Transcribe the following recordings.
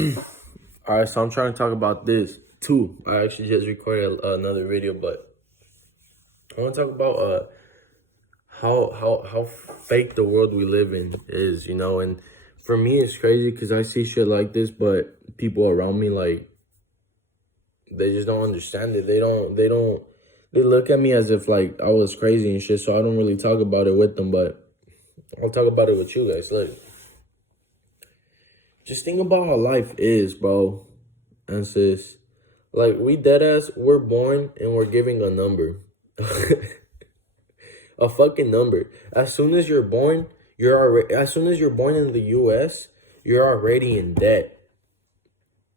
All right, so I'm trying to talk about this too. I actually just recorded another video, but I want to talk about how fake the world we live in is, And for me, it's crazy because I see shit like this, but people around me they just don't understand it. They look at me as if like I was crazy and shit. So I don't really talk about it with them, but I'll talk about it with you guys. Look, just think about how life is, bro. And sis, like we dead ass, we're born and we're giving a number. A fucking number. As soon as you're born, as soon as you're born in the US, you're already in debt.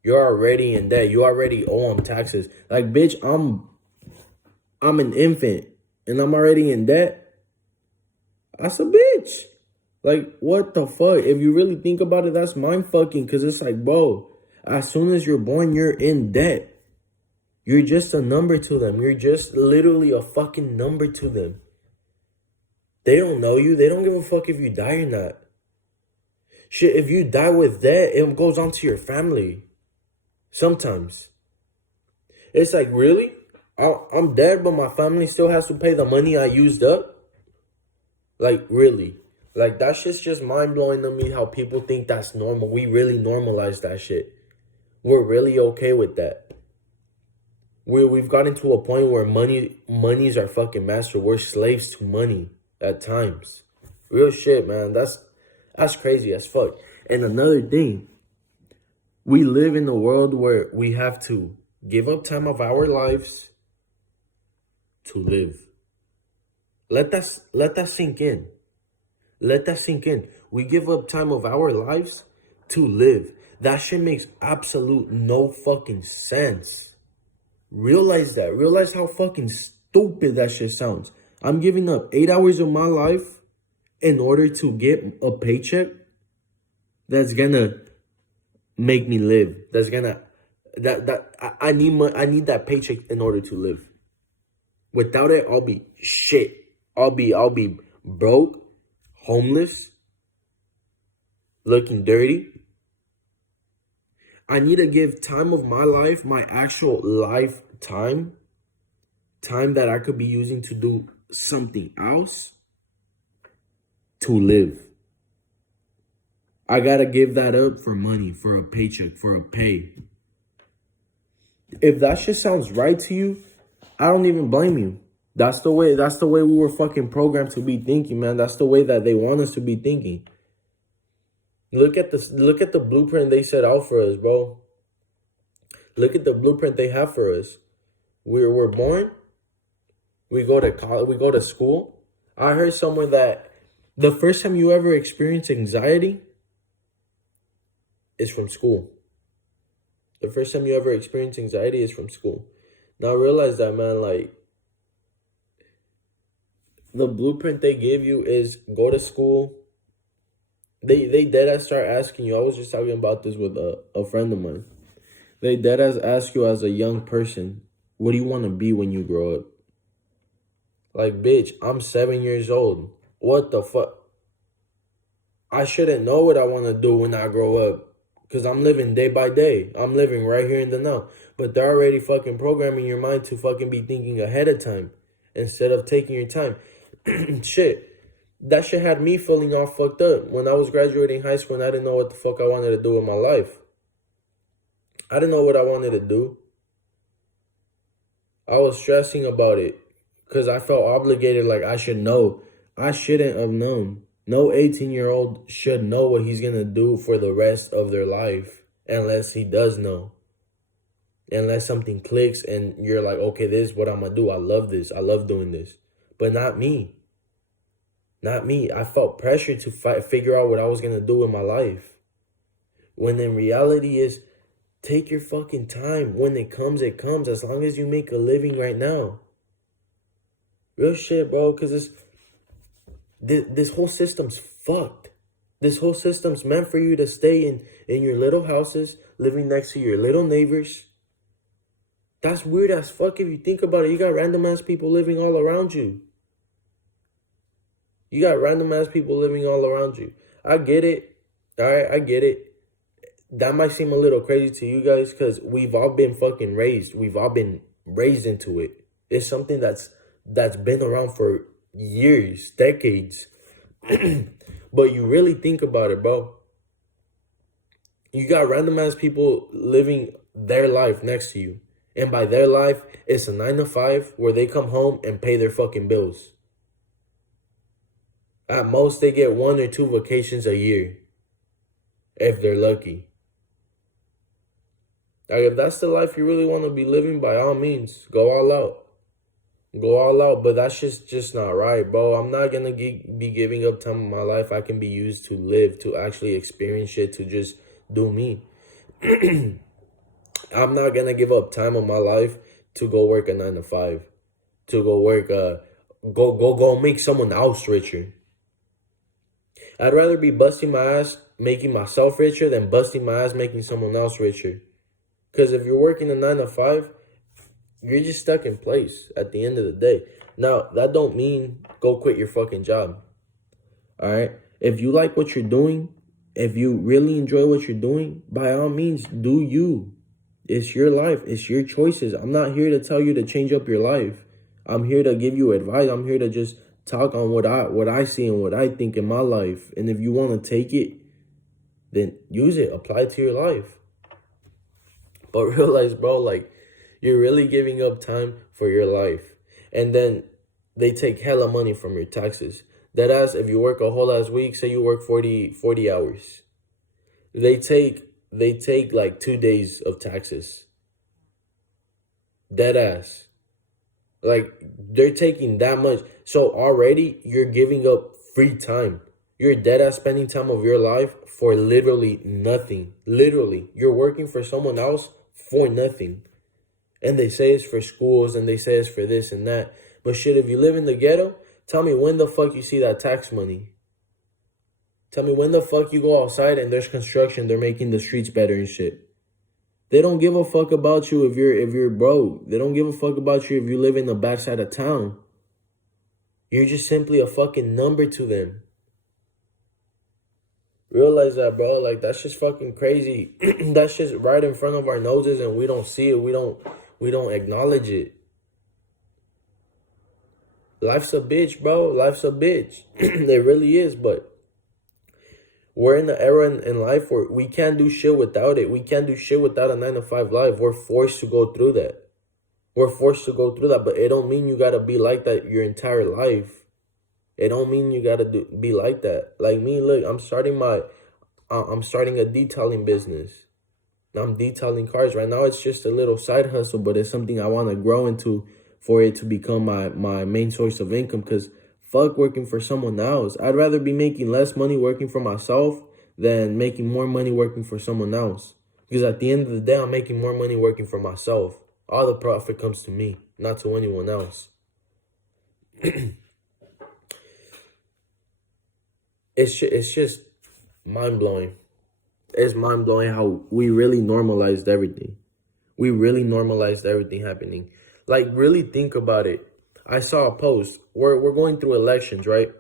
You're already in debt. You already owe them taxes. Like, bitch, I'm an infant and I'm already in debt. That's a bitch. Like, what the fuck? If you really think about it, that's mind fucking. Cause it's like, bro, as soon as you're born, you're in debt. You're just a number to them. You're just literally a fucking number to them. They don't know you. They don't give a fuck if you die or not. Shit, if you die with that, it goes on to your family. Sometimes. It's like, really? I'm dead, but my family still has to pay the money I used up? Like, really? Like, that shit's just mind-blowing to me how people think that's normal. We really normalize that shit. We're really okay with that. We've gotten to a point where money's our fucking master. We're slaves to money at times. Real shit, man. That's crazy as fuck. And another thing, we live in a world where we have to give up time of our lives to live. Let that sink in. Let that sink in. We give up time of our lives to live. That shit makes absolute no fucking sense. Realize that. Realize how fucking stupid that shit sounds. I'm giving up 8 hours of my life in order to get a paycheck that's gonna make me live. That's gonna I need that paycheck in order to live. Without it, I'll be shit. I'll be broke, homeless, looking dirty. I need to give time of my life, my actual lifetime, time that I could be using to do something else, to live. I gotta give that up for money, for a paycheck, for a pay. If that shit sounds right to you, I don't even blame you. That's the way we were fucking programmed to be thinking, man. That's the way that they want us to be thinking. Look at the blueprint they set out for us, bro. Look at the blueprint they have for us. We're born, we go to college, we go to school. I heard somewhere that the first time you ever experience anxiety is from school. The first time you ever experience anxiety is from school. Now realize that, man, like, the blueprint they give you is go to school. They deadass start asking you. I was just talking about this with a friend of mine. They deadass ask you as a young person, what do you want to be when you grow up? Like, bitch, I'm 7 years old. What the fuck? I shouldn't know what I want to do when I grow up. Because I'm living day by day. I'm living right here in the now. But they're already fucking programming your mind to fucking be thinking ahead of time. Instead of taking your time. Shit. That shit had me feeling all fucked up. When I was graduating high school and I didn't know what the fuck I wanted to do with my life. I didn't know what I wanted to do. I was stressing about it. Because I felt obligated, like I should know. I shouldn't have known. No 18-year-old should know what he's going to do for the rest of their life. Unless he does know. Unless something clicks and you're like, okay, this is what I'm going to do. I love this. I love doing this. But not me. Not me. I felt pressure to figure out what I was going to do with my life. When in reality is, take your fucking time. When it comes, it comes. As long as you make a living right now. Real shit, bro. Because this whole system's fucked. This whole system's meant for you to stay in your little houses, living next to your little neighbors. That's weird as fuck if you think about it. You got random ass people living all around you. You got random ass people living all around you. I get it. All right, I get it. that might seem a little crazy to you guys because we've all been fucking raised. We've all been raised into it. It's something that's been around for years, decades. But you really think about it, bro. You got random ass people living their life next to you. And by their life, it's a 9 to 5 where they come home and pay their fucking bills. At most, they get 1 or 2 vacations a year. If they're lucky. Like, if that's the life you really want to be living, by all means, go all out. Go all out, but that's just not right, bro. I'm not gonna be giving up time of my life I can be used to live, to actually experience shit, to just do me. I'm not gonna give up time of my life to go work a 9 to 5, to go work, go make someone else richer. I'd rather be busting my ass making myself richer than busting my ass making someone else richer. Because if you're working a 9 to 5, you're just stuck in place at the end of the day. Now, that don't mean go quit your fucking job. All right? If you like what you're doing, if you really enjoy what you're doing, by all means, do you. It's your life. It's your choices. I'm not here to tell you to change up your life. I'm here to give you advice. I'm here to just talk on what I see and what I think in my life. And if you want to take it, then use it. Apply it to your life. But realize, bro, like, you're really giving up time for your life. And then they take hella money from your taxes. That ass, if you work a whole ass week, say you work 40 hours. They take like 2 days of taxes. Dead ass. Like, they're taking that much. So already you're giving up free time. You're dead ass spending time of your life for literally nothing. Literally. You're working for someone else for nothing. And they say it's for schools and they say it's for this and that. But shit, if you live in the ghetto, tell me when the fuck you see that tax money. Tell me when the fuck you go outside and there's construction, they're making the streets better and shit. They don't give a fuck about you if you're broke. They don't give a fuck about you if you live in the backside of town. You're just simply a fucking number to them. Realize that, bro. Like, that's just fucking crazy. That's just right in front of our noses and we don't see it. We don't acknowledge it. Life's a bitch, bro. Life's a bitch. It really is, but we're in the era in life where we can't do shit without it. We can't do shit without a 9 to 5 life. We're forced to go through that. We're forced to go through that, but it don't mean you gotta be like that your entire life. It don't mean you gotta be like that. Like me, look, I'm starting a detailing business. I'm detailing cars right now. It's just a little side hustle, but it's something I want to grow into for it to become my main source of income. Because fuck working for someone else. I'd rather be making less money working for myself than making more money working for someone else. Because at the end of the day, I'm making more money working for myself. All the profit comes to me, not to anyone else. It's just mind-blowing. It's mind-blowing how we really normalized everything. We really normalized everything happening. Like, really think about it. I saw a post. We're going through elections, right?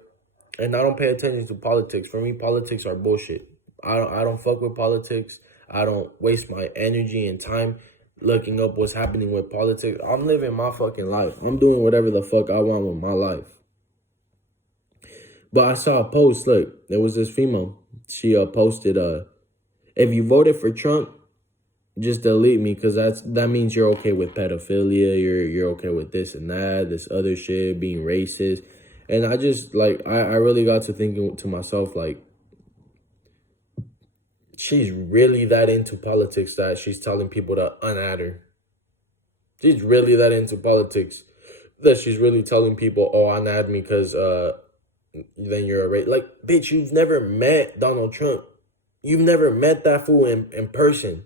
And I don't pay attention to politics. For me, politics are bullshit. I don't fuck with politics. I don't waste my energy and time looking up what's happening with politics. I'm living my fucking life. I'm doing whatever the fuck I want with my life. But I saw a post. Look, there was this female. She posted, if you voted for Trump, just delete me, because that means you're okay with pedophilia, you're okay with this and that, this other shit, being racist. And I just, like, I really got to thinking to myself, like, she's really that into politics that she's telling people to unadd her. She's really that into politics that she's really telling people, oh, unadd me because then you're a racist. Like, bitch, you've never met Donald Trump. You've never met that fool in person.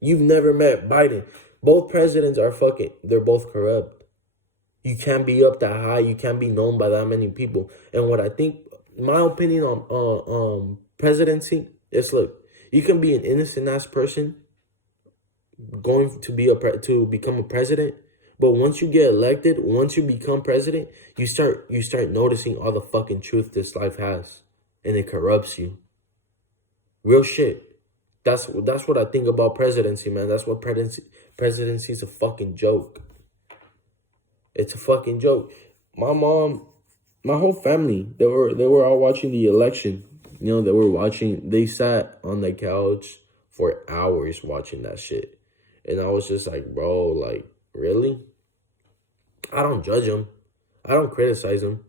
You've never met Biden. Both presidents are they're both corrupt. You can't be up that high. You can't be known by that many people. And what I think, my opinion on presidency is, look, you can be an innocent ass person going to be to become a president, but once you get elected, once you become president, you start noticing all the fucking truth this life has, and it corrupts you. Real shit. That's what I think about presidency, man. That's what presidency is a fucking joke. It's a fucking joke. My mom, my whole family, they were all watching the election. You know, they sat on the couch for hours watching that shit. And I was just like, bro, like, really? I don't judge them. I don't criticize them.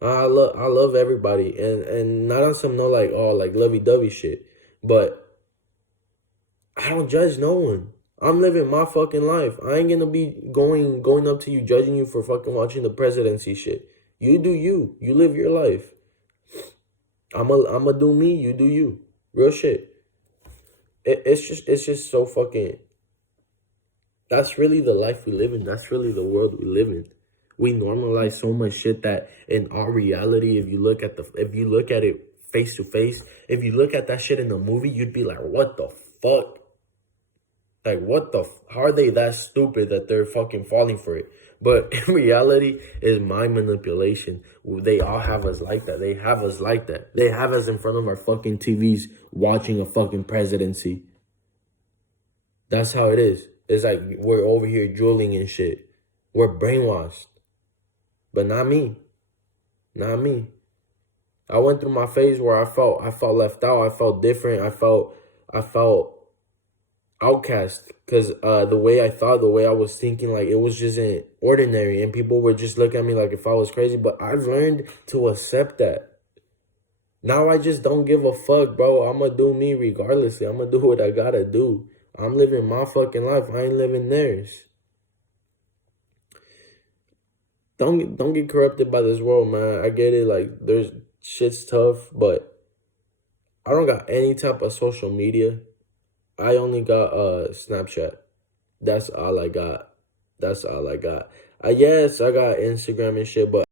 I love everybody, and not on some no like, oh, like lovey dovey shit, but I don't judge no one. I'm living my fucking life. I ain't gonna be going up to you judging you for fucking watching the presidency shit. You do you. You live your life. I'ma do me. You do you. Real shit. It's just so fucking. That's really the life we live in. That's really the world we live in. We normalize so much shit that in our reality, if you look at it face to face, if you look at that shit in the movie, you'd be like, what the fuck? Like, how are they that stupid that they're fucking falling for it? But in reality, is mind manipulation. They all have us like that. They have us like that. They have us in front of our fucking TVs watching a fucking presidency. That's how it is. It's like we're over here drooling and shit. We're brainwashed. But not me. Not me. I went through my phase where I felt left out. I felt different. I felt outcast because the way I thought, the way I was thinking, like it was just an ordinary, and people would just look at me like if I was crazy. But I've learned to accept that. Now I just don't give a fuck, bro. I'ma do me regardless. I'ma do what I gotta do. I'm living my fucking life. I ain't living theirs. Don't get corrupted by this world, man. I get it. Like there's shit's tough, but I don't got any type of social media. I only got Snapchat. That's all I got. That's all I got. Yes, I got Instagram and shit, but